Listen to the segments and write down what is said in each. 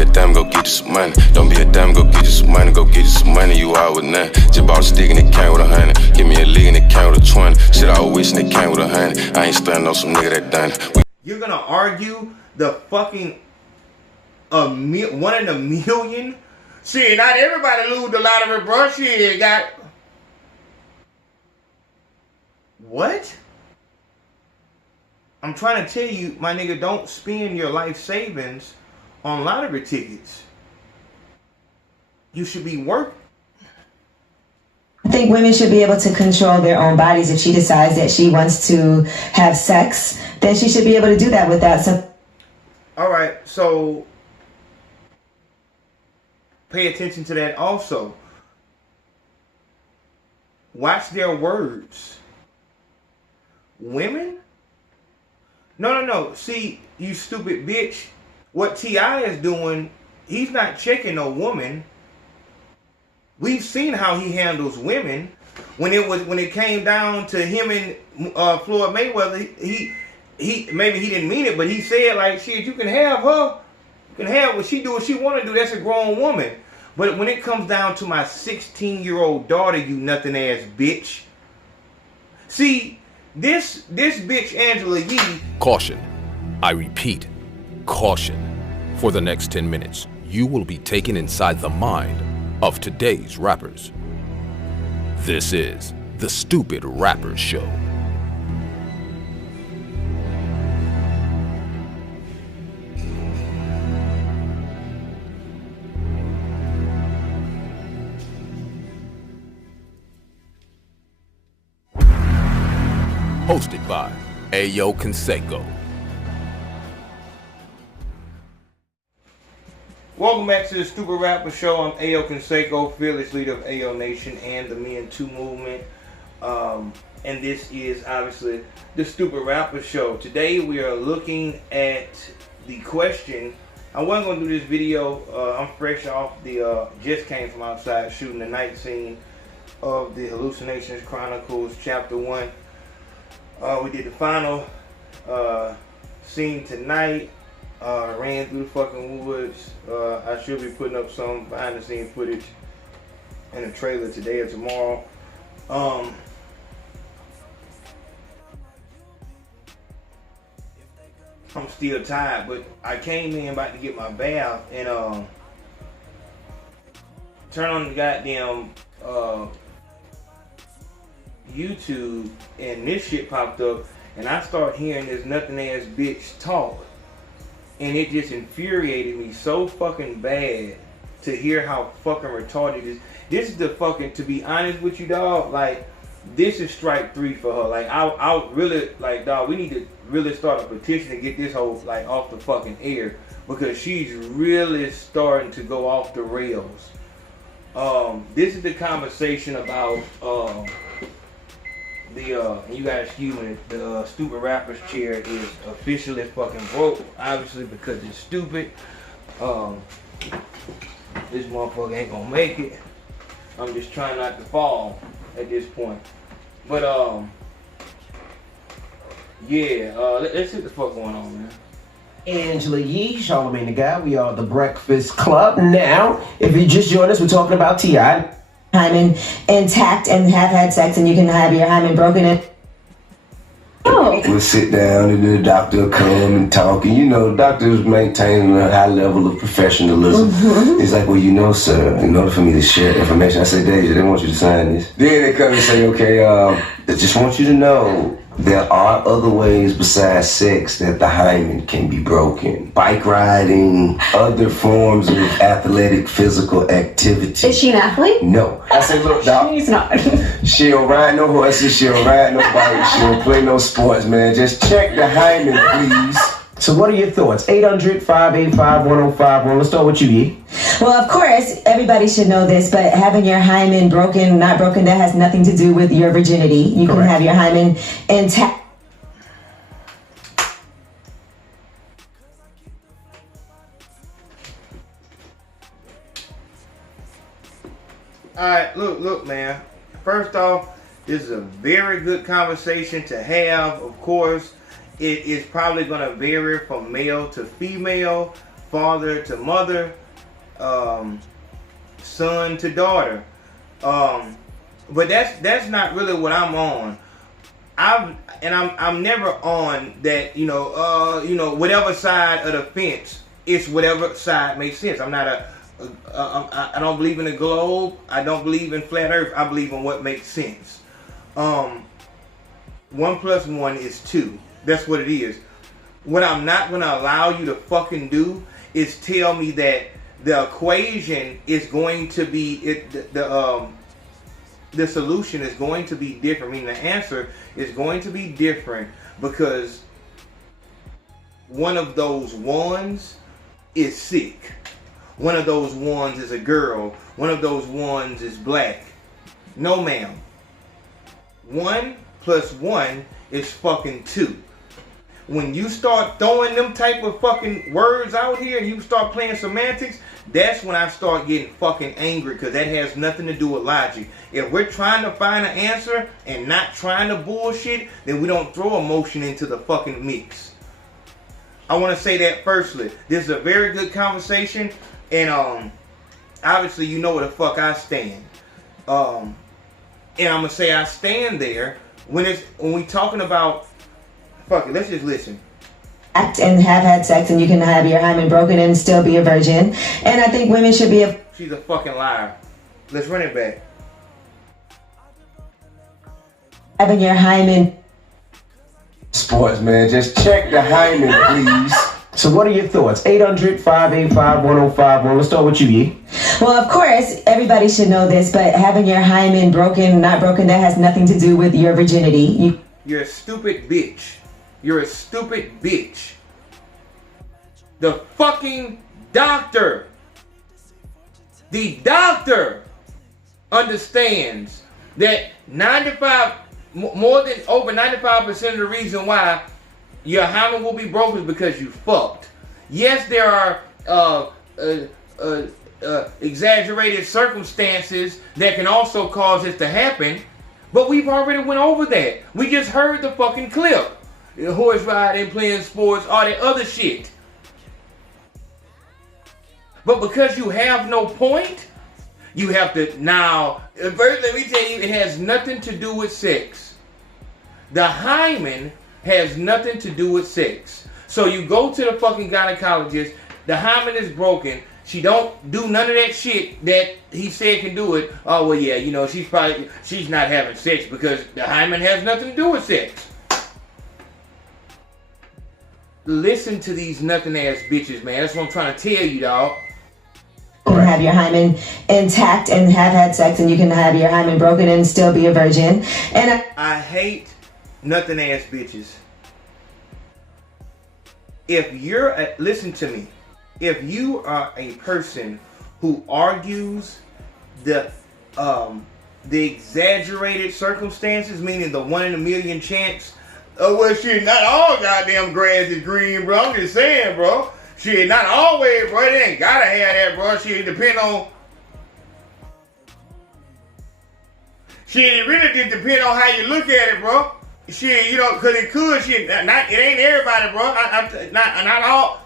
a damn, go get you some money. Don't be a damn, go get you some money. Go get you some money, you out with nothing. Just bought a stick and it came with 100. Give me a lick and it came with a 20. Shit, I was wishing it came with 100. I ain't standing on some nigga that done it. You're gonna argue the fucking one in a million? Shit, not everybody lose the lottery, bro. Shit, got... What? I'm trying to tell you, my nigga, don't spend your life savings on lottery tickets. You should be working. I think women should be able to control their own bodies. If she decides that she wants to have sex, then she should be able to do that without some... Alright, so pay attention to that also. Watch their words. Women? No. See, you stupid bitch. What T.I. is doing, he's not checking no woman. We've seen how he handles women. When it came down to him and Floyd Mayweather, he maybe he didn't mean it, but he said like, shit, you can have her. You can have what she do, what she want to do. That's a grown woman. But when it comes down to my 16-year-old daughter, you nothing ass bitch. See, this bitch Angela Yee. Caution. I repeat, caution. For the next 10 minutes, you will be taken inside the mind of today's rappers. This is the Stupid Rappers Show. Hosted by AYO CONSACO. Welcome back to the Stupid Rapper Show. I'm AYO CONSACO, fearless leader of AYO Nation and the Me and Two movement. And this is obviously the Stupid Rapper Show. Today we are looking at the question. I wasn't going to do this video. I'm fresh off the, just came from outside shooting the night scene of the Hallucinations Chronicles Chapter 1. We did the final scene tonight. Ran through the fucking woods. I should be putting up some behind the scenes footage in a trailer today or tomorrow. I'm still tired, but I came in about to get my bath and turn on the goddamn YouTube, and this shit popped up, and I start hearing this nothing ass bitch talk, and it just infuriated me so fucking bad to hear how fucking retarded this is the fucking, to be honest with you, dog, like, this is strike 3 for her. Like, I really, like, dog, we need to really start a petition to get this whole, like, off the fucking air, because she's really starting to go off the rails. This is the conversation about, and you gotta excuse me, the Stupid Rapper's chair is officially fucking broke, obviously because it's stupid. This motherfucker ain't gonna make it. I'm just trying not to fall at this point. But yeah, let's see what the fuck going on, man. Angela Yee, Charlamagne the Guy. We are the Breakfast Club. Now, if you just joined us, we're talking about T.I. hymen intact and have had sex, and you can have your hymen broken in. Oh. We'll sit down and the doctor will come and talk, and you know, doctors maintaining a high level of professionalism. He's like, well, you know, sir, in order for me to share information, I say, Deja, they want you to sign this. Then they come and say, okay, I just want you to know there are other ways besides sex that the hymen can be broken. Bike riding, other forms of athletic physical activity. Is she an athlete? No. I say, look, doc. She's not. She don't ride no horses, she don't ride no bikes, she don't play no sports, man. Just check the hymen, please. So what are your thoughts? 800-585-1051. Let's start with you, Yee. Well, of course, everybody should know this, but having your hymen broken, not broken, that has nothing to do with your virginity. You Correct. Can have your hymen intact. Alright, look, man. First off, this is a very good conversation to have. Of course, it is probably going to vary from male to female. father to mother, son to daughter. But that's not really what I'm on. I'm never on that, whatever side of the fence. It's whatever side makes sense. I'm not I don't believe in the globe. I don't believe in flat earth. I believe in what makes sense. 1 + 1 is 2. That's what it is. What I'm not going to allow you to fucking do is tell me that the equation is going to be the solution is going to be different. I mean, the answer is going to be different because one of those ones is sick. One of those ones is a girl. One of those ones is black. No, ma'am. 1 + 1 is fucking 2. When you start throwing them type of fucking words out here and you start playing semantics, that's when I start getting fucking angry, because that has nothing to do with logic. If we're trying to find an answer and not trying to bullshit, then we don't throw emotion into the fucking mix. I want to say that firstly. This is a very good conversation, and obviously you know where the fuck I stand. And I'm gonna say I stand there when we talking about, fuck it, let's just listen. Act and have had sex, and you can have your hymen broken and still be a virgin. And I think women should be She's a fucking liar. Let's run it back. having your hymen. Sports, man. Just check the hymen, please. So what are your thoughts? 800-585-1051. Let's start with you, Yee. Well, of course, everybody should know this, but having your hymen broken, not broken, that has nothing to do with your virginity. You're a stupid bitch. You're a stupid bitch. The fucking doctor. The doctor understands that more than over 95% of the reason why your hymen will be broken is because you fucked. Yes, there are exaggerated circumstances that can also cause this to happen, but we've already went over that. We just heard the fucking clip. Horse riding, playing sports, all that other shit. But because you have no point, you have to now. First, let me tell you, it has nothing to do with sex. The hymen has nothing to do with sex. So you go to the fucking gynecologist, the hymen is broken, she don't do none of that shit that he said can do it. Oh, well, yeah, she's not having sex because the hymen has nothing to do with sex. Listen to these nothing ass bitches, man. That's what I'm trying to tell you, dog. You can have your hymen intact and have had sex, and you can have your hymen broken and still be a virgin. And I hate nothing ass bitches. If you're listen to me. If you are a person who argues the exaggerated circumstances, meaning the 1 in a million chance. Oh, well, shit, not all goddamn grass is green, bro. I'm just saying, bro. Shit, not always, bro. It ain't gotta have that, bro. Shit, it depend on. Shit, it really just depend on how you look at it, bro. Shit, cause it could, shit. It ain't everybody, bro. Not all.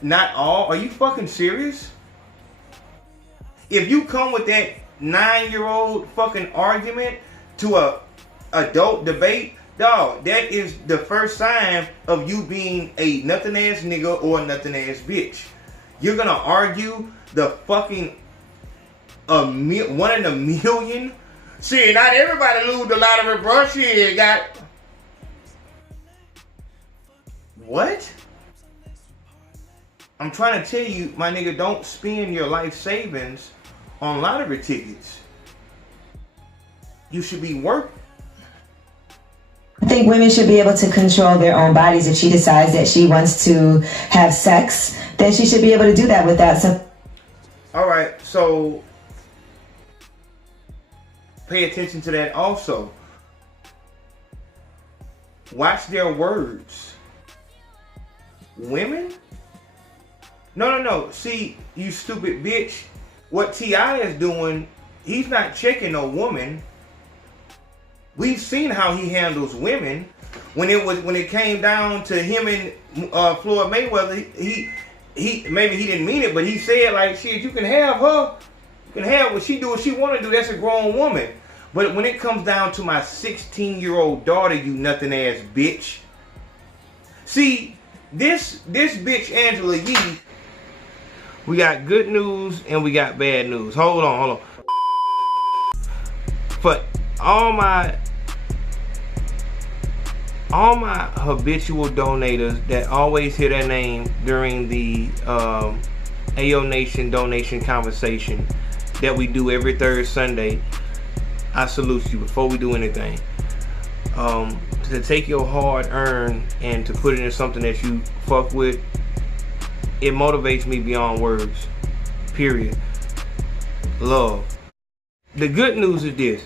Not all? Are you fucking serious? If you come with that 9-year-old fucking argument to a adult debate, dog, that is the first sign of you being a nothing ass nigga or a nothing ass bitch. You're gonna argue the fucking 1 in a million? Shit, not everybody lose the lottery, bro. Shit, got. What? I'm trying to tell you, my nigga, don't spend your life savings on lottery tickets. You should be working. I think women should be able to control their own bodies. If she decides that she wants to have sex, then she should be able to do that without some. All right, so pay attention to that also. Watch their words. Women? No. See, you stupid bitch. What T.I. is doing, he's not checking no woman. We've seen how he handles women. When it came down to him and Floyd Mayweather, maybe he didn't mean it, but he said like, shit, you can have her. You can have what she do, what she want to do. That's a grown woman. But when it comes down to my 16-year-old daughter, you nothing ass bitch. See, this bitch Angela Yee, we got good news and we got bad news. Hold on. For all my habitual donators that always hear their name during the AYO Nation donation conversation that we do every third Sunday, I salute you before we do anything. To take your hard earned and to put it in something that you fuck with, it motivates me beyond words. Period. Love. The good news is this.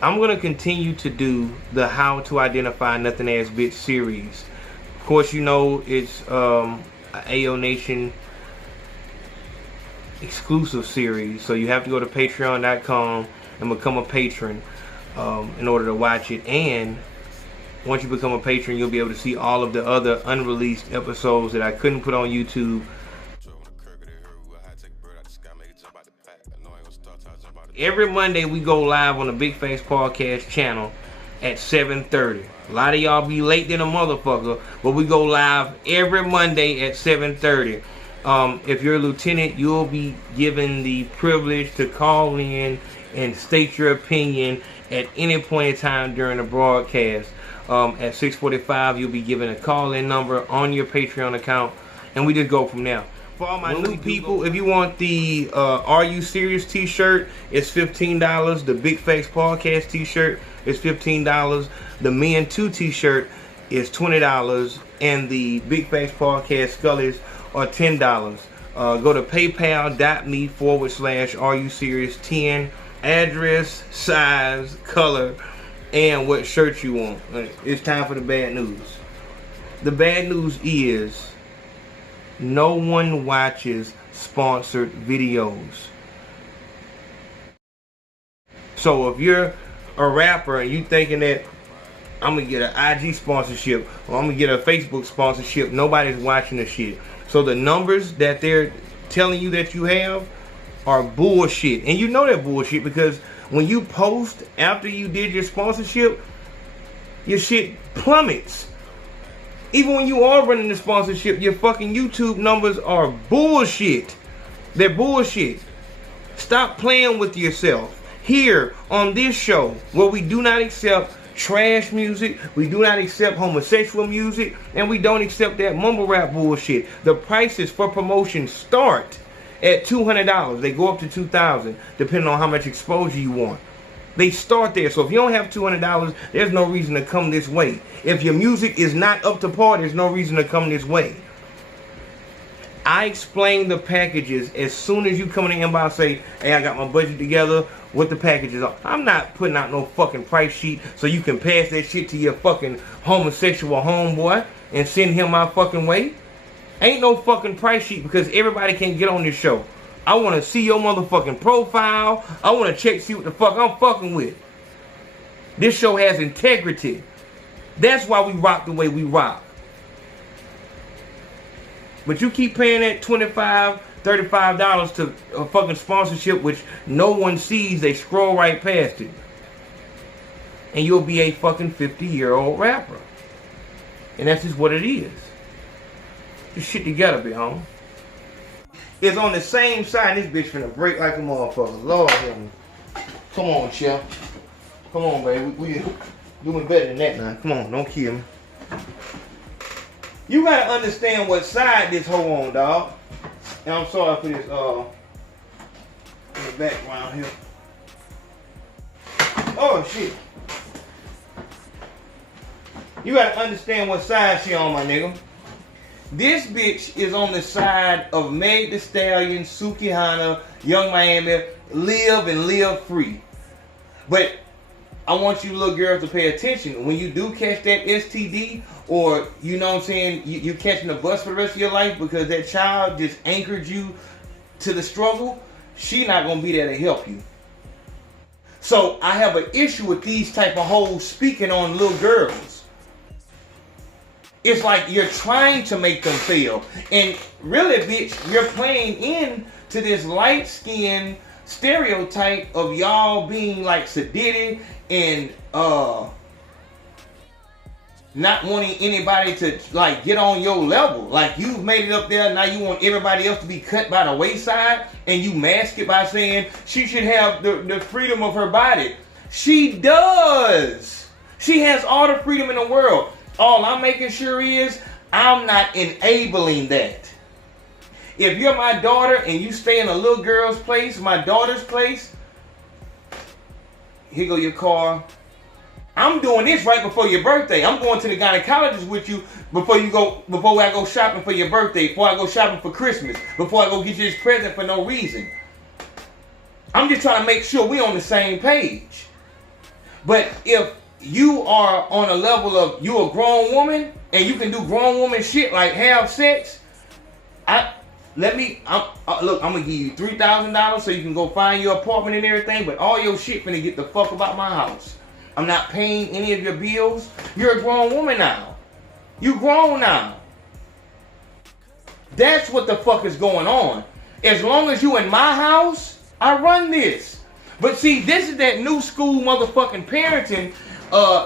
I'm going to continue to do the How to Identify Nothing Ass Bitch series. Of course, you know it's an AYO Nation exclusive series. So you have to go to patreon.com and become a patron in order to watch it. And once you become a patron, you'll be able to see all of the other unreleased episodes that I couldn't put on YouTube. Every Monday we go live on the Big Face Podcast channel at 7:30. A lot of y'all be late than a motherfucker, but we go live every Monday at 7:30. If you're a lieutenant, you'll be given the privilege to call in and state your opinion at any point in time during the broadcast. At 6:45, you'll be given a call-in number on your Patreon account, and we just go from there. For all my new people, if you want the Are You Serious t-shirt, it's $15. The Big Face Podcast t-shirt is $15. The Men 2 t-shirt is $20. And the Big Face Podcast Scullies are $10. Go to paypal.me/RUSerious10. Address, size, color, and what shirt you want. It's time for the bad news. The bad news is no one watches sponsored videos. So if you're a rapper and you thinking that I'm gonna get an IG sponsorship or I'm gonna get a Facebook sponsorship, nobody's watching the shit. So the numbers that they're telling you that you have are bullshit. And you know that bullshit because when you post after you did your sponsorship, your shit plummets. Even when you are running the sponsorship, your fucking YouTube numbers are bullshit. They're bullshit. Stop playing with yourself. Here on this show, where we do not accept trash music, we do not accept homosexual music, and we don't accept that mumble rap bullshit. The prices for promotion start at $200. They go up to $2,000 depending on how much exposure you want. They start there. So if you don't have $200, there's no reason to come this way. If your music is not up to par, there's no reason to come this way. I explain the packages as soon as you come in the inbox, say, hey, I got my budget together, what the packages are. I'm not putting out no fucking price sheet so you can pass that shit to your fucking homosexual homeboy and send him my fucking way. Ain't no fucking price sheet because everybody can't get on this show. I want to see your motherfucking profile. I want to check, see what the fuck I'm fucking with. This show has integrity. That's why we rock the way we rock. But you keep paying that $25, $35 to a fucking sponsorship which no one sees. They scroll right past it. And you'll be a fucking 50-year-old rapper. And that's just what it is. Get shit together, big homie. It's on the same side. This bitch finna break like a motherfucker. Lord help me. Come on, Chef. Come on, baby. We doing better than that now. Come on, don't kill me. You gotta understand what side this hoe on, dog. And I'm sorry for this in the background here. Oh shit. You gotta understand what side she on, my nigga. This bitch is on the side of Meg Thee Stallion, Suki Hana, Young Miami, live and live free. But I want you little girls to pay attention. When you do catch that STD, or you know what I'm saying, you catching the bus for the rest of your life because that child just anchored you to the struggle, she not gonna be there to help you. So I have an issue with these type of hoes speaking on little girls. It's like you're trying to make them feel. And really, bitch, you're playing in to this light-skinned stereotype of y'all being like sedated and not wanting anybody to like get on your level. Like you've made it up there, now you want everybody else to be cut by the wayside, and you mask it by saying she should have the freedom of her body. She does. She has all the freedom in the world. All I'm making sure is I'm not enabling that. If you're my daughter and you stay in a little girl's place, my daughter's place, here go your car. I'm doing this right before your birthday. I'm going to the gynecologist with you before I go shopping for your birthday, before I go shopping for Christmas, before I go get you this present for no reason. I'm just trying to make sure we're on the same page. But if you are on a level of you a grown woman and you can do grown woman shit like have sex, I'm gonna give you $3,000 so you can go find your apartment and everything, but all your shit finna get the fuck about my house. I'm not paying any of your bills. You're a grown woman now. You grown now. That's what the fuck is going on. As long as you in my house, I run this. But see, this is that new school motherfucking parenting.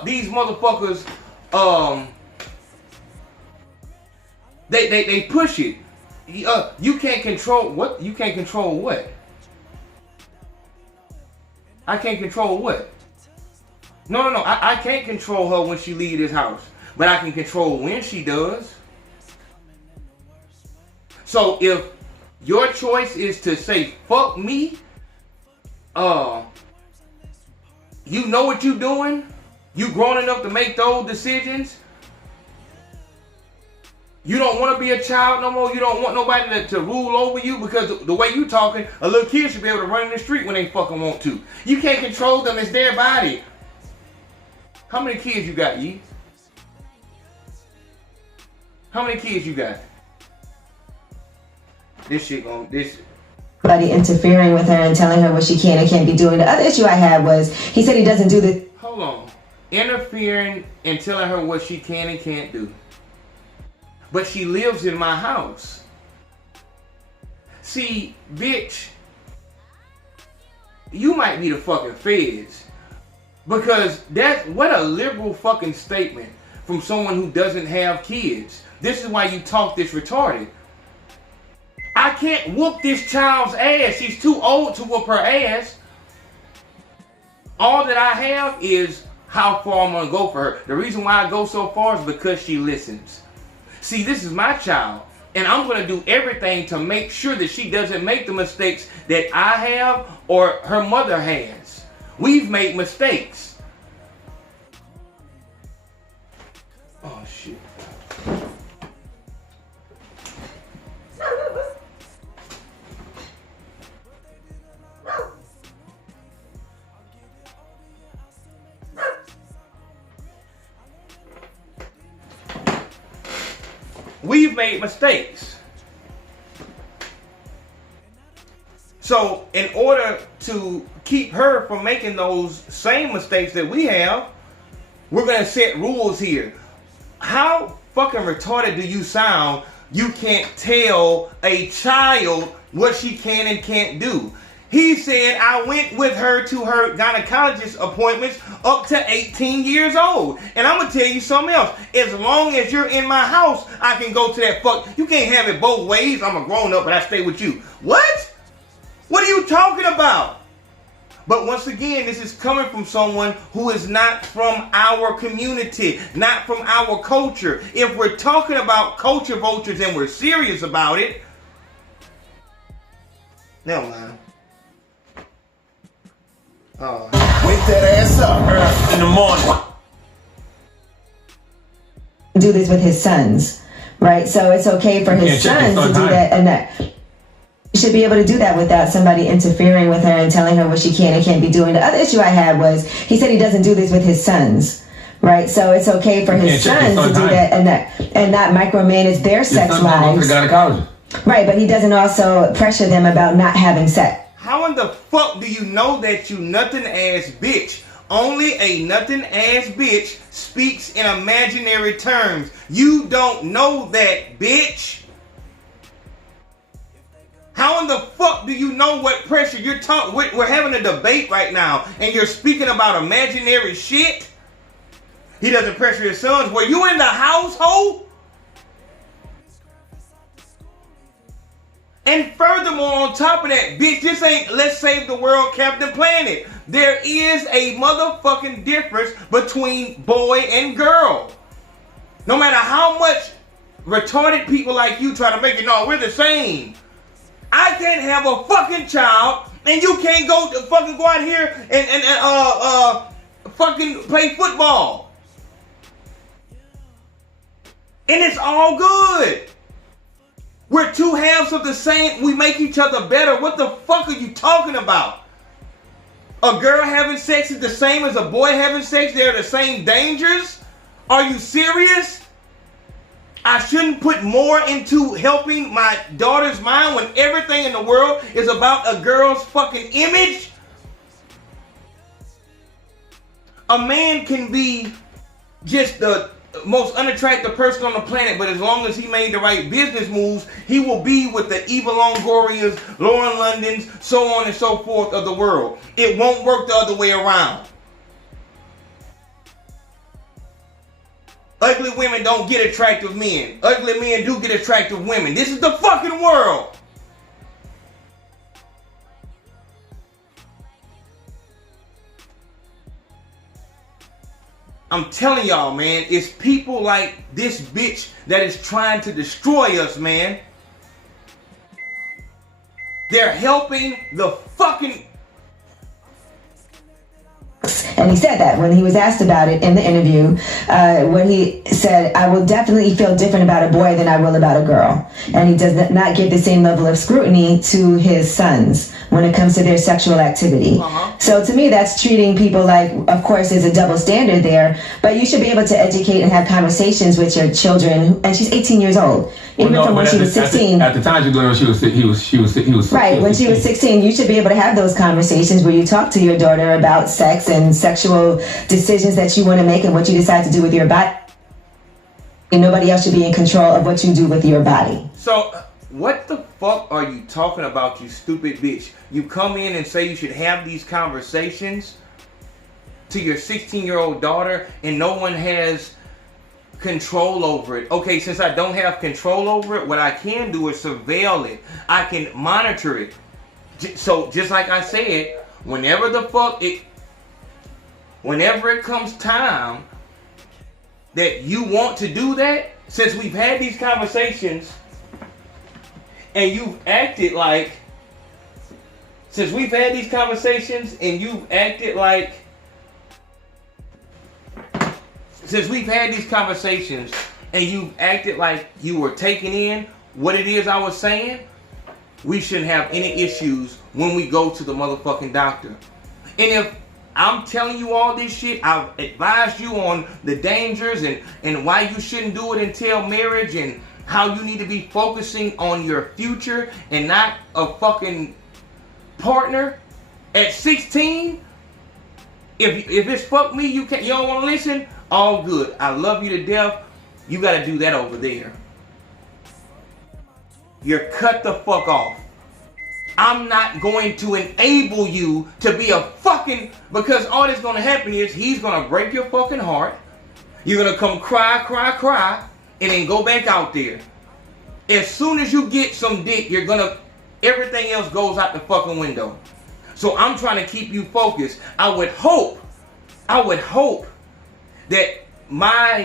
These motherfuckers, they push it. You can't control what? You can't control what? I can't control what? No. I can't control her when she leave this house, but I can control when she does. So if your choice is to say fuck me, you know what you doing. You grown enough to make those decisions. You don't want to be a child no more. You don't want nobody to rule over you, because the way you talking, a little kid should be able to run in the street when they fucking want to. You can't control them. It's their body. How many kids you got, Yee? How many kids you got? Buddy interfering with her and telling her what she can and can't be doing. The other issue I had was he said he doesn't do this. Hold on. Interfering and telling her what she can and can't do. But she lives in my house. See, bitch, you might be the fucking feds. Because that's what a liberal fucking statement from someone who doesn't have kids. This is why you talk this retarded. I can't whoop this child's ass. She's too old to whoop her ass. All that I have is how far I'm going to go for her. The reason why I go so far is because she listens. See, this is my child, and I'm going to do everything to make sure that she doesn't make the mistakes that I have or her mother has. We've made mistakes. Oh, shit. We've made mistakes. So in order to keep her from making those same mistakes that we have, we're going to set rules here. How fucking retarded do you sound? You can't tell a child what she can and can't do. He said, I went with her to her gynecologist appointments up to 18 years old. And I'm going to tell you something else. As long as you're in my house, I can go to that fuck. You can't have it both ways. I'm a grown up, but I stay with you. What? What are you talking about? But once again, this is coming from someone who is not from our community, not from our culture. If we're talking about culture vultures and we're serious about it, never mind. Oh. Wake that ass up in the morning. Do this with his sons, right? So it's okay for his sons to do that, and that he should be able to do that without somebody interfering with her and telling her what she can and can't be doing. The other issue I had was he said he doesn't do this with his sons, right? So it's okay for his sons to do that and not micromanage their sex lives. Right, but he doesn't also pressure them about not having sex. How in the fuck do you know that you nothing ass bitch Only a nothing ass bitch speaks in imaginary terms. You don't know that, bitch. How in the fuck do you know what pressure you're talking? We're having a debate right now, and you're speaking about imaginary shit. He doesn't pressure his sons. Were you in the household? And furthermore, on top of that, bitch, this ain't Let's Save the World, Captain Planet. There is a motherfucking difference between boy and girl. No matter how much retarded people like you try to make it, no, we're the same. I can't have a fucking child, and you can't go out here and fucking play football. And it's all good. We're two halves of the same. We make each other better. What the fuck are you talking about? A girl having sex is the same as a boy having sex. They're the same dangers. Are you serious? I shouldn't put more into helping my daughter's mind when everything in the world is about a girl's fucking image. A man can be just the most unattractive person on the planet, but as long as he made the right business moves, he will be with the Eva Longorias, Lauren Londons, so on and so forth of the world. It won't work the other way around. Ugly women don't get attractive men. Ugly men do get attractive women. This is the fucking world. I'm telling y'all, man, it's people like this bitch that is trying to destroy us, man. They're helping the fucking... And he said that when he was asked about it in the interview, when he said, I will definitely feel different about a boy than I will about a girl. And he does not give the same level of scrutiny to his sons when it comes to their sexual activity. So to me, that's treating people like, of course, there's a double standard there, but you should be able to educate and have conversations with your children. And she's 18 years old. Even from when she was 16. At the time he was right, when she was 16, you should be able to have those conversations where you talk to your daughter about sex and sexual decisions that you want to make and what you decide to do with your body. And nobody else should be in control of what you do with your body. So, what the fuck are you talking about, you stupid bitch? You come in and say you should have these conversations to your 16-year-old daughter and no one has control over it. Okay, since I don't have control over it, what I can do is surveil it. I can monitor it. So, just like I said, whenever it comes time that you want to do that, since we've had these conversations and you've acted like, you were taking in what it is I was saying, we shouldn't have any issues when we go to the motherfucking doctor. And if I'm telling you all this shit, I've advised you on the dangers and why you shouldn't do it until marriage and how you need to be focusing on your future and not a fucking partner at 16. If it's fuck me, you don't want to listen, all good. I love you to death. You got to do that over there. You're cut the fuck off. I'm not going to enable you to be a fucking... Because all that's going to happen is he's going to break your fucking heart. You're going to come cry, and then go back out there. As soon as you get some dick, you're going to... Everything else goes out the fucking window. So I'm trying to keep you focused. I would hope that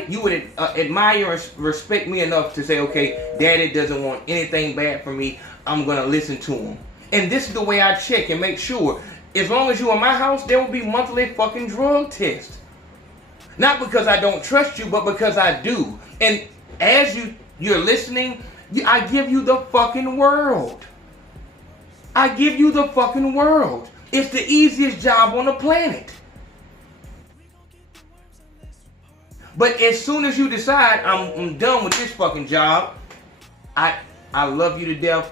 you would admire and respect me enough to say, okay, daddy doesn't want anything bad for me. I'm going to listen to him. And this is the way I check and make sure. As long as you're in my house, there will be monthly fucking drug tests. Not because I don't trust you, but because I do. And as you're listening, I give you the fucking world. I give you the fucking world. It's the easiest job on the planet. But as soon as you decide I'm done with this fucking job, I love you to death.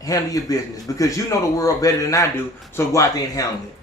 Handle your business because you know the world better than I do. So go out there and handle it.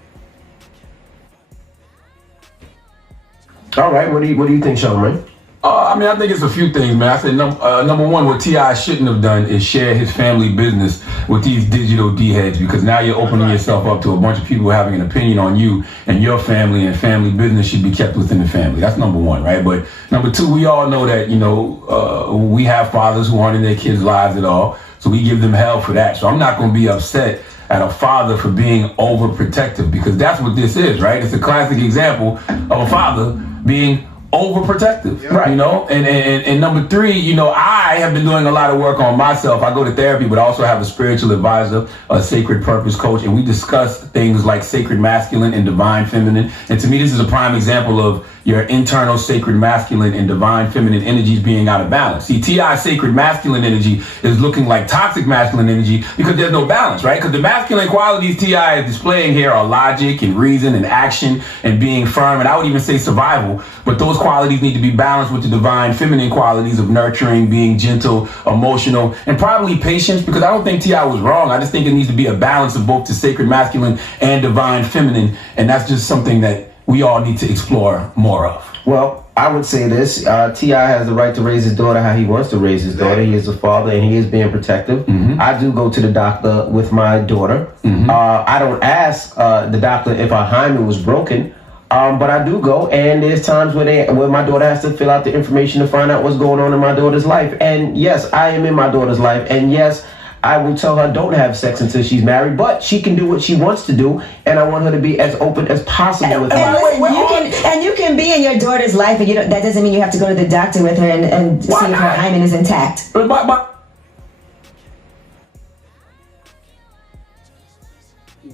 All right, what do you think, Charlamagne? I mean, I think it's a few things, man. I said number one, what T.I. shouldn't have done is share his family business with these digital D-heads, because now you're opening yourself up to a bunch of people having an opinion on you, and your family and family business should be kept within the family. That's number one, right? But number two, we all know that, we have fathers who aren't in their kids' lives at all, so we give them hell for that. So I'm not going to be upset at a father for being overprotective, because that's what this is, right? It's a classic example of a father being overprotective, right? And number three, I have been doing a lot of work on myself. I go to therapy, but I also have a spiritual advisor, a sacred purpose coach, and we discuss things like sacred masculine and divine feminine. And to me, this is a prime example of your internal sacred masculine and divine feminine energies being out of balance. See, T.I.'s sacred masculine energy is looking like toxic masculine energy because there's no balance, right? Because the masculine qualities T.I. is displaying here are logic and reason and action and being firm, and I would even say survival. But those qualities need to be balanced with the divine feminine qualities of nurturing, being gentle, emotional, and probably patience, because I don't think T.I. was wrong. I just think it needs to be a balance of both the sacred masculine and divine feminine, and that's just something that we all need to explore more of. Well, I would say this, T.I. has the right to raise his daughter how he wants to raise his daughter. He is a father and he is being protective. I do go to the doctor with my daughter. I don't ask the doctor if our hymen was broken, but I do go, and there's times where my daughter has to fill out the information to find out what's going on in my daughter's life. And yes, I am in my daughter's life, and yes, I will tell her don't have sex until she's married, but she can do what she wants to do, and I want her to be as open as possible with and you can be in your daughter's life, and that doesn't mean you have to go to the doctor with her and see if her hymen is intact.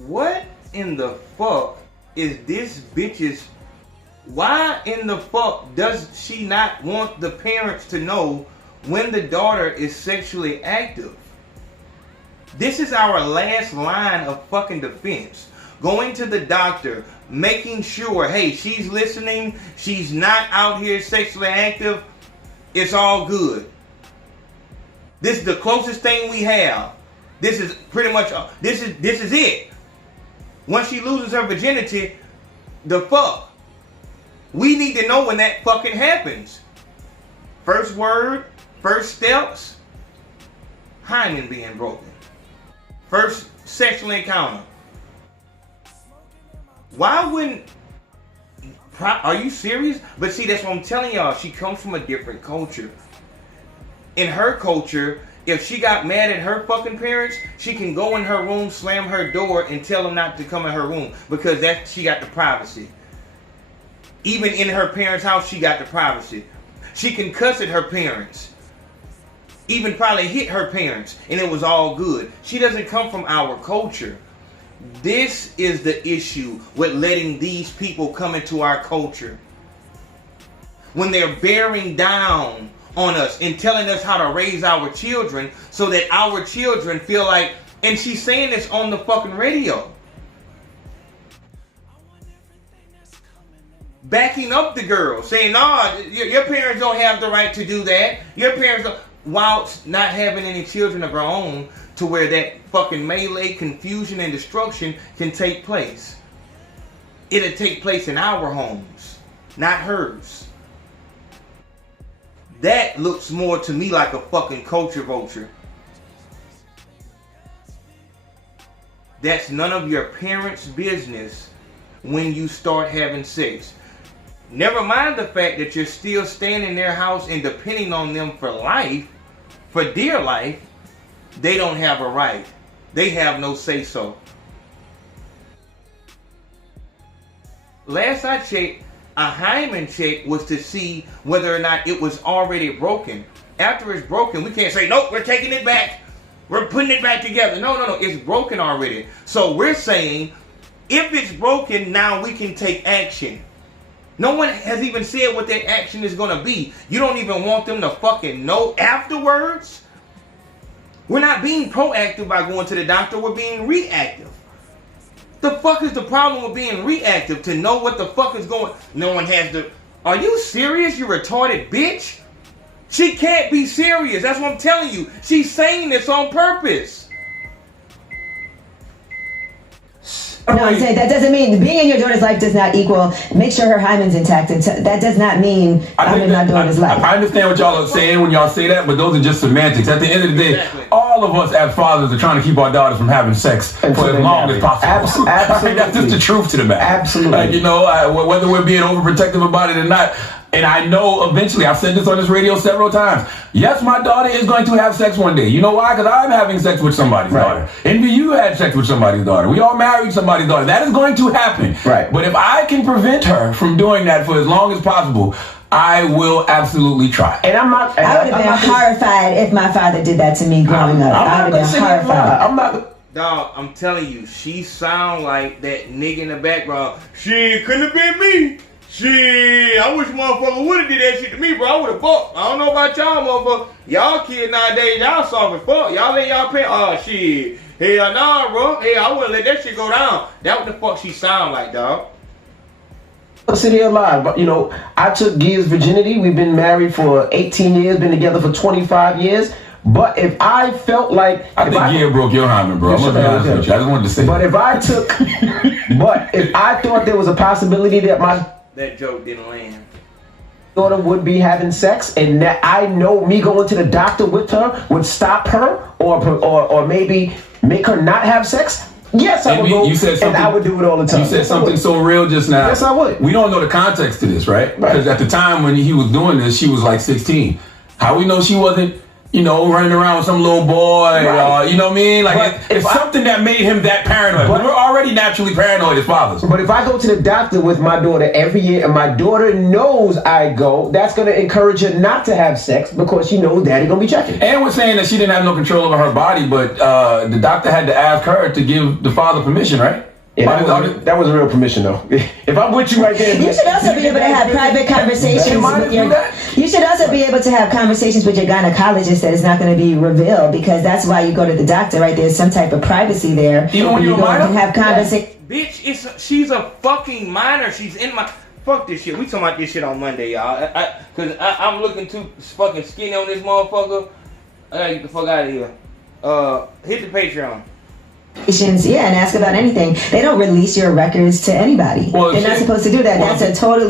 What in the fuck is this bitch's? Why in the fuck does she not want the parents to know when the daughter is sexually active? This is our last line of fucking defense. Going to the doctor, making sure, hey, she's listening, she's not out here sexually active, it's all good. This is the closest thing we have. This is pretty much, this is it. Once she loses her virginity, the fuck? We need to know when that fucking happens. First word, first steps, hymen being broken. First sexual encounter. Why wouldn't... Are you serious? But see, that's what I'm telling y'all. She comes from a different culture. In her culture, if she got mad at her fucking parents, she can go in her room, slam her door, and tell them not to come in her room, because she got the privacy. Even in her parents' house, she got the privacy. She can cuss at her parents. Even probably hit her parents, and it was all good. She doesn't come from our culture. This is the issue with letting these people come into our culture. When they're bearing down on us and telling us how to raise our children so that our children feel like, and she's saying this on the fucking radio. Backing up the girl, saying, nah, your parents don't have the right to do that. Your parents don't... While not having any children of her own, to where that fucking melee, confusion, and destruction can take place. It'll take place in our homes, not hers. That looks more to me like a fucking culture vulture. That's none of your parents' business when you start having sex. Never mind the fact that you're still staying in their house and depending on them for life, for dear life. They don't have a right. They have no say-so. Last I checked, a hymen check was to see whether or not it was already broken. After it's broken, we can't say, nope, we're taking it back. We're putting it back together. No, it's broken already. So we're saying, if it's broken, now we can take action. No one has even said what that action is going to be. You don't even want them to fucking know afterwards? We're not being proactive by going to the doctor. We're being reactive. The fuck is the problem with being reactive? To know what the fuck is going... No one has to... Are you serious, you retarded bitch? She can't be serious. That's what I'm telling you. She's saying this on purpose. No, I'm saying that doesn't mean being in your daughter's life does not equal make sure her hymen's intact. And that does not mean I'm in my daughter's life. I understand what y'all are saying when y'all say that, but those are just semantics. At the end of the day, all of us as fathers are trying to keep our daughters from having sex for as long as possible. Absolutely. That's just the truth to the matter. Absolutely. Like, you know, whether we're being overprotective about it or not. And I know eventually, I've said this on this radio several times. Yes, my daughter is going to have sex one day. You know why? Because I'm having sex with somebody's daughter. Envy, you had sex with somebody's daughter. We all married somebody's daughter. That is going to happen. Right. But if I can prevent her from doing that for as long as possible, I will absolutely try. And I'm not. I would have been horrified if my father did that to me growing up. I would have been horrified. I'm not. Dog, I'm telling you, she sound like that nigga in the background. She couldn't have been me. Shit, I wish motherfucker would have did that shit to me, bro. I would have fucked. I don't know about y'all, motherfucker. Y'all kids nowadays, y'all soft as fuck. Y'all let y'all parents, oh shit. Hell nah, bro. Hell, I wouldn't let that shit go down. That what the fuck she sound like, dog. I'll sit here alive, but you know, I took Gia's virginity. We've been married for 18 years, been together for 25 years. But if I felt like I think Gia broke your hymen, bro. I'm gonna be honest with you. I just wanted to say. But if I took, but if I thought there was a possibility that that joke didn't land. Daughter would be having sex, and that I know me going to the doctor with her would stop her, or maybe make her not have sex. Yes, I would go, and I would do it all the time. You said something so real just now. Yes, I would. We don't know the context to this, right? Because at the time when he was doing this, she was like 16. How we know she wasn't, you know, running around with some little boy, you know what I mean? Like, it's something that made him that paranoid. But we're already naturally paranoid as fathers. But if I go to the doctor with my daughter every year and my daughter knows I go, that's going to encourage her not to have sex because she knows daddy going to be checking. And we're saying that she didn't have no control over her body, but the doctor had to ask her to give the father permission, right? Yeah, that was a real permission, though. If I'm with you right there, you should also be able to have private conversations with your. You should also be able to have conversations with your gynecologist that is not going to be revealed, because that's why you go to the doctor, right? There's some type of privacy there. Even when you're a minor, have conversations. Bitch, she's a fucking minor. She's in my. Fuck this shit. We talking about this shit on Monday, y'all. Cause I'm looking too fucking skinny on this motherfucker. I gotta get the fuck out of here. Hit the Patreon. Yeah, and ask about anything. They don't release your records to anybody. They're not supposed to do that. That's a totally